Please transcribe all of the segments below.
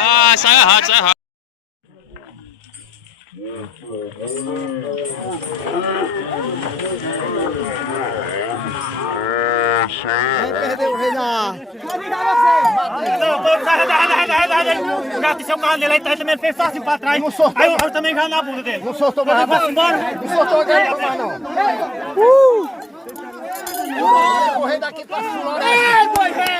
Ah, sai errado, sai errado. Perdeu o Reinaldo. O gato seu carro dele aí também fez só assim pra trás. Aí o outro também já na bunda dele. Não soltou mais. Não soltou mais não. Correr daqui pra cima. Ei, boi velho!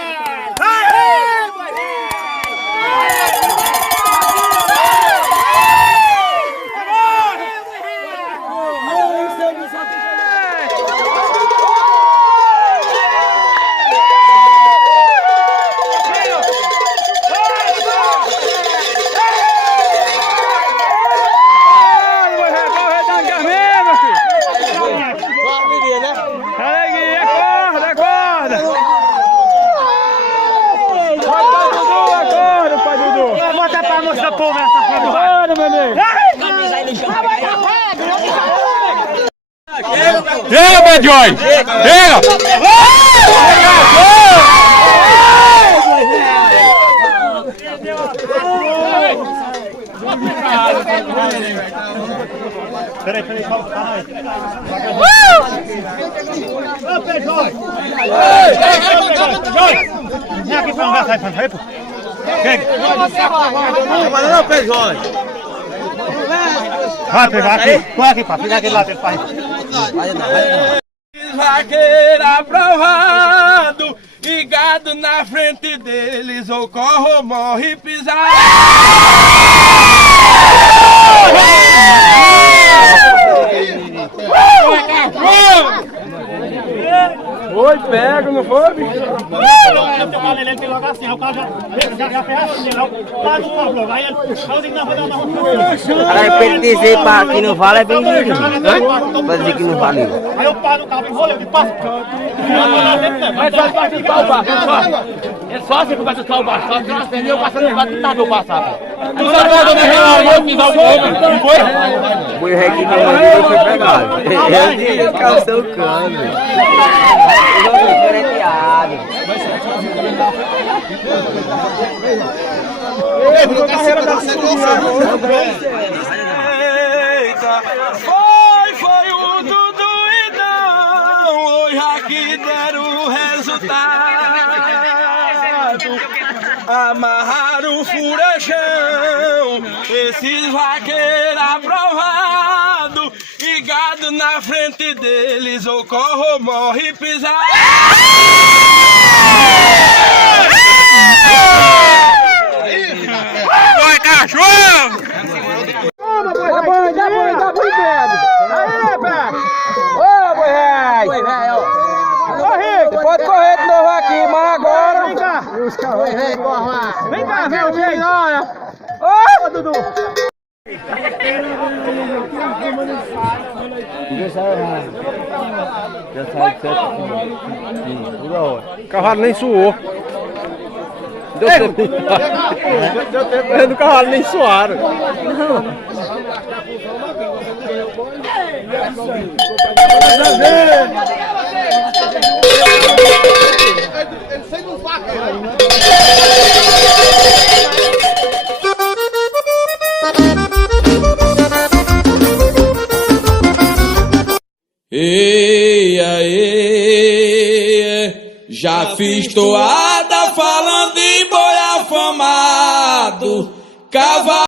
Mostra povo essa foto. Olha, meu amigo. Chega, Bedioy! Chega! Peraí, calma aí. Ô, Bedioy! Vem aqui pra conversar aí, pô. Não, Pedro. Vai pegar aqui, põe aqui, pá, pegar aquele lado dele, pai. Vaqueiro aprovado e gado na frente deles, ou corre ou morre pisado. Foi pego, não foi, bicho? Eu falei, ele tem logo assim, o cara já fez assim, o cara não falou, aí eu digo, não, vou dar uma rua. Aí pra ele dizer que não vale é bem lindo. Pra dizer que não vale. Aí eu paro no carro e vou, ele passa. Mas só pra ajustar o barco, é só assim que vai ajustar o barco. Só que nós entendeu, passando vai tentar ver o passado. Tu sabe quando eu vou pisar o fogo, não foi? O boi rei que não foi pegado. Eu disse que é o seu cano. Eita, foi o Duduidão, hoje aqui deram o resultado. Amarraram o furachão, esses vaqueiros aprovados, e gado na frente deles, ou corre ou morre pisado. Vai, cachorro! Dá boi, velho. Aí, velho. Ô, boi velho. Ô, Rico, pode correr de novo aqui, mas agora... Vem cá. Vem cá, vem, olha. Ô, Dudu. Já saiu de 7 toda hora. O cavalo nem suou. Deu tempo. Deu tempo do cavalo nem suaram. Ei, aê, já fiz toada falando em boi afamado, cavalo.